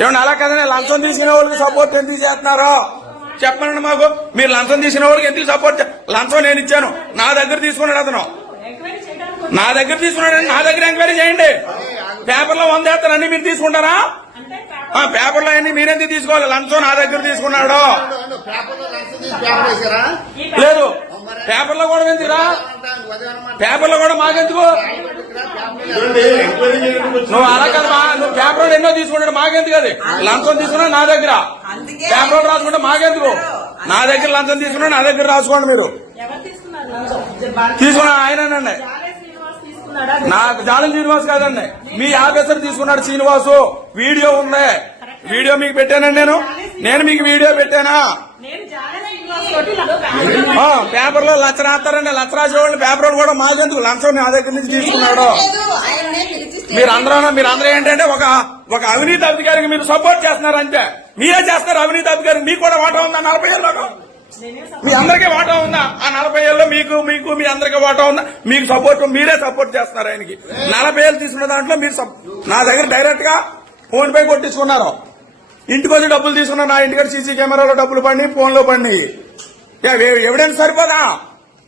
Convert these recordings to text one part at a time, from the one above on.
ఏమన్నా అలా కదనే లంచం తీసుకునే వాళ్ళకి సపోర్ట్ ఎందుకు చేస్తున్నారో చెప్పండి మాకు. మీరు లంచం తీసుకునే వాళ్ళకి ఎందుకు సపోర్ట్? లంచం నేను ఇచ్చాను, నా దగ్గర తీసుకున్నాడు అతను, నా దగ్గర తీసుకున్నాడు, నా దగ్గర ఎంక్వైరీ చేయండి. పేపర్లో 100 వేస్తారని మీరు తీసుకుంటారా? పేపర్లో అన్ని మీరెందుకు తీసుకోవాలి? లంచం నా దగ్గర తీసుకున్నాడు. లేదు పేపర్లో కూడా ఎందుకురా? పేపర్లో కూడా మాకెందుకు? నువ్వు అలా కదా, నువ్వు పేపర్లో ఎన్నో తీసుకున్నాడు, మాకెందుకు? అది లంచం తీసుకున్నాడు నా దగ్గర, పేపర్లో రాసుకుంటే మాకెందుకు? నా దగ్గర లంచం తీసుకున్నాడు, నా దగ్గర రాసుకోండి. మీరు తీసుకున్నా ఆయనండి, నాకు జాలం శ్రీనివాస్ కాదండి, మీ ఆఫీసర్ తీసుకున్నాడు శ్రీనివాసు. వీడియో ఉంది, వీడియో మీకు పెట్టానండి. నేను మీకు వీడియో పెట్టానా? పేపర్లో లచ్చ రాస్తారండి, లచ్చ రాసేవాళ్ళు పేపర్లు కూడా మాకెందుకు? లంచం నా దగ్గర నుంచి తీసుకున్నాడు. మీరందరూ ఏంటంటే ఒక అవినీతి అధికారికి మీరు సపోర్ట్ చేస్తున్నారు అంతే. మీరే చేస్తారు అవినీతి అధికారికి. మీకు కూడా వాటా ఉందా 40 ఏళ్ళలో? మీ అందరికీ వాటా ఉందా? ఆ 40 ఏళ్ళలో మీకు మీ అందరికీ వాటా ఉందా? మీకు సపోర్ట్, మీరే సపోర్ట్ చేస్తున్నారు ఆయనకి. 40 ఏళ్ళు తీసుకున్న దాంట్లో మీరు నా దగ్గర డైరెక్ట్ గా ఫోన్ పే కొట్టించుకున్నారు. ఇంటికి వచ్చి డబ్బులు తీసుకున్నారు. నా ఇంటికి సీసీ కెమెరాలో డబ్బులు పడినాయి, ఫోన్ లో పడినాయి. ఎవిడెన్స్ సరిపోదా?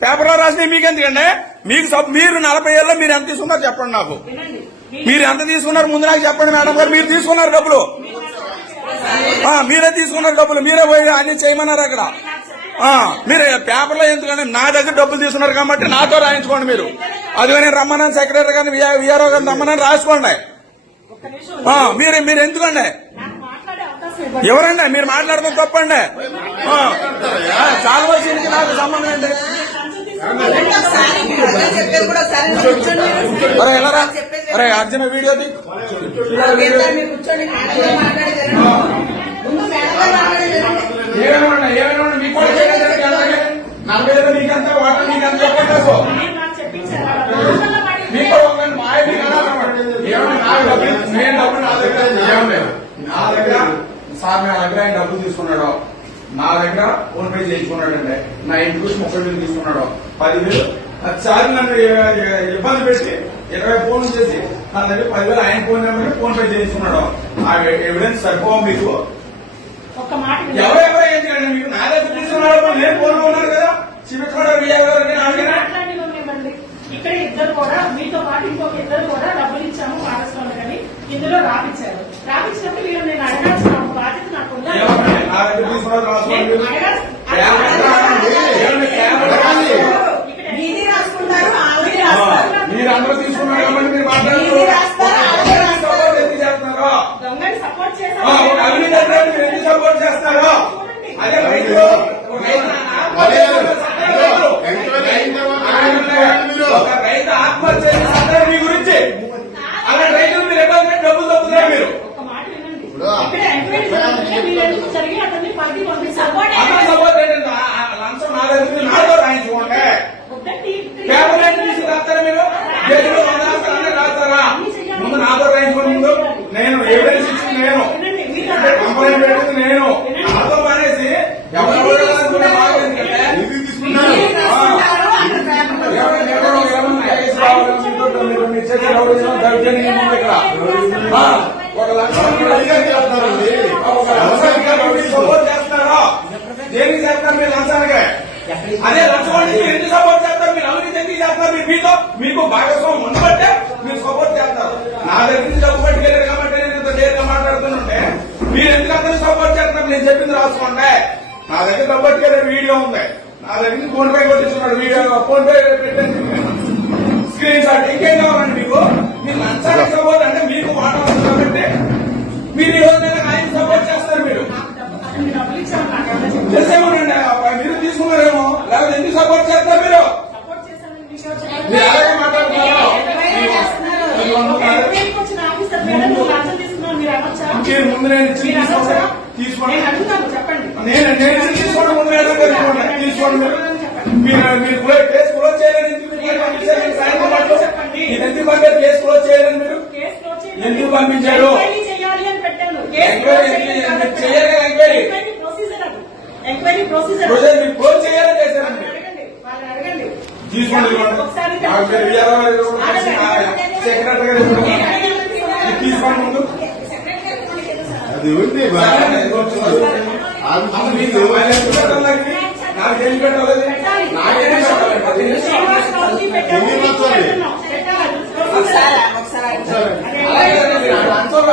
పేపర్లో రాసినాయి మీకు ఎందుకండి? మీరు 40 ఏళ్ళలో మీరు ఎంత తీసుకున్నారు చెప్పండి నాకు. మీరు ఎంత తీసుకున్నారు ముందు నాకు చెప్పండి మేడం గారు. మీరు తీసుకున్నారు డబ్బులు, మీరే తీసుకున్నారు డబ్బులు, మీరే పోయి అన్ని చేయమన్నారు అక్కడ. మీరు పేపర్లో ఎందుకంటే నా దగ్గర డబ్బులు తీసుకున్నారు కాబట్టి నాతో రాయించుకోండి. మీరు అదిగో నేను రమ్మన్నాను, సెక్రటరీ గారిని విఆర్ఓ గారిని రమ్మన్నాను, రాసుకోండి. మీరు ఎందుకండి? ఎవరండి మీరు మాట్లాడతాం తప్పండి. చాలా వరకు నాకు సంబంధం అండి. అరే ఎలా అరే అర్జున వీడియోది ఏమేమన్నా మీకు కూడా చేయలేదు. 40 ఏళ్ళు మీకంతా వాటర్ మీకంతా చెప్పండి. మీకు మాయ నేను డబ్బులు నా దగ్గర ఏమలేదు. నా దగ్గర సార్ నా దగ్గర ఆయన డబ్బులు తీసుకున్నాడు, నా దగ్గర ఫోన్ పే చేయించుకున్నాడంటే నా ఇంటికి వచ్చి 30,000 తీసుకున్నాడు. 10,000 సార్ నన్ను ఇబ్బంది పెట్టి 20 ఫోన్లు చేసి నా దగ్గర 10,000 ఆయన ఫోన్ నెంబర్ ఫోన్ పే చేయించుకున్నాడు. ఆ ఎవిడెన్స్ సరిపోవు మీకు? ఎవరెవరు ఏం చేయండి? మీకు నా దగ్గర తీసుకున్నాడు, నేను ఫోన్ ఉన్నారు కదా, చూపించుకోవడం ఇక్కడ ఇద్దరు కూడా మీతో పాటు ఇంకొక ఇద్దరు కూడా డబ్బులు ఇచ్చాము భాగస్వామి కానీ ఇందులో రాపించారు. రాపించినప్పుడు మీరు నేను అడగాల్సిన బాధ్యత నాకు ఉందా? మీది రాసుకుంటారు, మీరందరూ తీసుకున్నారు కాబట్టి మీరు దొంగని సపోర్ట్ చేస్తారు. సపోర్ట్ చేస్తారో అదే రైతు ఆత్మహత్య మీ గురించి అలా రైతులు మీరు ఎక్కడ డబ్బులు తప్పుతున్నారు. మీరు సపోర్ట్ ఏంటంటే లంచం నా దగ్గర నాతో రాయించుకోండి. పేపర్ తీసుకురాస్తారా మీరు? రాస్తారా? ముందు నాతో రాయించుకోండి. ముందు నేను ఎవిడెన్స్ ఇచ్చి నేను కంప్లైంట్ పెట్టింది నేను, నాతో పనేసి ఎవరు దేనికి చేస్తారు మీరు లంచానికే? అదే లంచం ఎందుకు సపోర్ట్ చేస్తారు? మీరు అవినీతి ఎందుకు చేస్తారు? మీరు మీకు భాగస్వామ్యం ఉండబట్టే మీరు సపోర్ట్ చేస్తారు. నా దగ్గర నుంచి డబ్బు పట్టుకెళ్ళారు కాబట్టి నేను ఇంత డేర్గా మాట్లాడుతుంటే మీరు ఎందుకు అందరూ సపోర్ట్ చేస్తారు? నేను చెప్పింది రాసుకోండి. నా దగ్గర డబ్బు పట్టుకెళ్ళారు, వీడియో ఉంది, నా దగ్గర నుంచి ఫోన్ పే కొట్టించున్నాడు, వీడియో ఫోన్ పే పెట్టండి, స్క్రీన్ షాట్. ఇంకేం కావాలండి మీకు? మీరు లంచానికి సపోర్ట్ అంటే మీకు వాటా ఉంది కాబట్టి మీరు ఈ రోజు ఆయన సపోర్ట్ చేస్తారు. మీరు చేసేమోనండి, మీరు తీసుకున్నారేమో, లేకపోతే ఎందుకు సపోర్ట్ చేస్తారు? మీరు అలాగే మాట్లాడుతున్నారు. ముందు నేను తీసుకోండి, నేను తీసుకోండి, ముందు తీసుకోండి. మీరు కేసు క్లోజ్ చేయాలని ఎందుకు పంపారు? కేసు క్లోజ్ చేయాలని మీరు ఎందుకు పంపించారు? ఎంక్వైరీ ప్రొసీజర్ క్లోజ్ చేయాలని చేశారండి. తీసుకోండి, సెక్రటరీ గారు తీసుకోండి. ముందు అది ఉంది అసలు మీకు ఆయన ఎందుకు పెట్టాలి? నాకు ఏం పెట్టాలి? నాకేం పెట్టాలి? ఎన్ని మంత్రాలు? అలాగే మీరు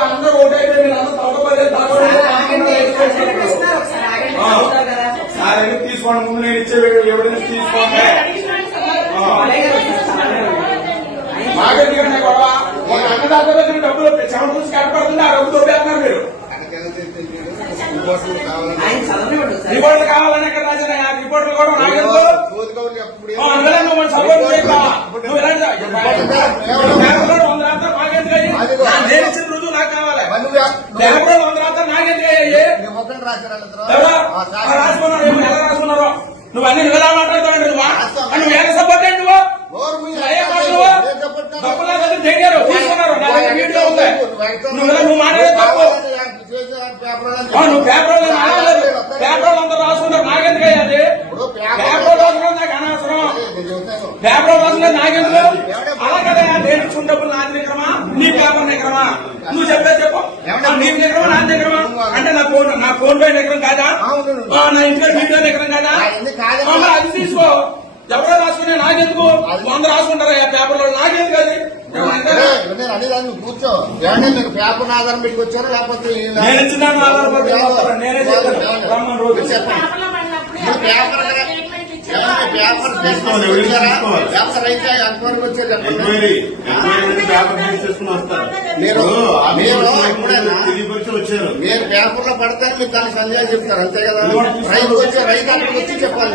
అందరూ ఓటైతే మీరు అందరూ తగ్గబోయే సార్ ఎందుకు తీసుకోండి ముందు నేను ఇచ్చే ఎవరైనా తీసుకోండి మాకెందుకంటే గొడవ ఒక అన్నదాత దగ్గర డబ్బులు చెమట చూసి కనపడుతుంది ఆ డబ్బు తోపేస్తున్నారు మీరు రిపోర్ట్లు కావాలని ఎక్కడ రాశారు ఆ రిపోర్ట్లు కూడా నాకెందుకు అందులో నువ్వు సపోర్ట్ చేయవా నువ్వు ఎలా పేపర్లో 100 రాస్తారు మాకెందుకు అయ్యి నేను ఇచ్చిన రుజువు నాకు కావాలి పేపర్లో 100 రాస్తారు నాకెందుకు అయ్యి రాసుకున్నారు ఎలా రాసుకున్నారో నువ్వు అన్ని ఎలా మాట్లాడుతావు నువ్వు ఎలా సపోర్ట్ అయ్యి నువ్వు డబ్బులు నా దగ్గర తెగారు తీసుకున్నారు నా దగ్గర వీడియో ఉంది నువ్వు మాట్లాడే తప్పు నువ్వు పేపర్లో పేపర్లో అందరూ రాసుకుంటారు నాకెందుకు అయ్యాది పేపర్ రాసుకున్నది నాకు అనవసరం పేపర్ రాసుకున్నది నాకెందుకు అలా కదా నేను ఇచ్చిన డబ్బులు నా దగ్గరమా నీ పేపర్ దగ్గరమా నువ్వు చెప్పేది చెప్పు నీ దగ్గరమా నా దగ్గరమా అంటే నా ఫోన్ పై దగ్గర కాదా నా ఇంట్లో వీడియో దగ్గర కాదా అది తీసుకో ఎవరో రాసుకునే నాకెందుకు 100 రాసుకుంటారా పేపర్లో నాకెందుకు అది నేను అనేదాన్ని కూర్చో ఏమంటే మీరు పేపర్ ఆధారం పెట్టుకొచ్చారా లేకపోతే నేను ఇచ్చిన ఆధారపడి నేనే చెప్పాను రమ్మని రోజు పేపర్ పేపర్ అయితే ఎంతవరకు వచ్చారు చెప్పండి మీరు వచ్చారు మీరు పేపర్ లో పడతారు మీరు దాని సందేహాలు చెప్తారు అంతే కదా రైతు వచ్చి రైతు అక్కడికి వచ్చి చెప్పాలి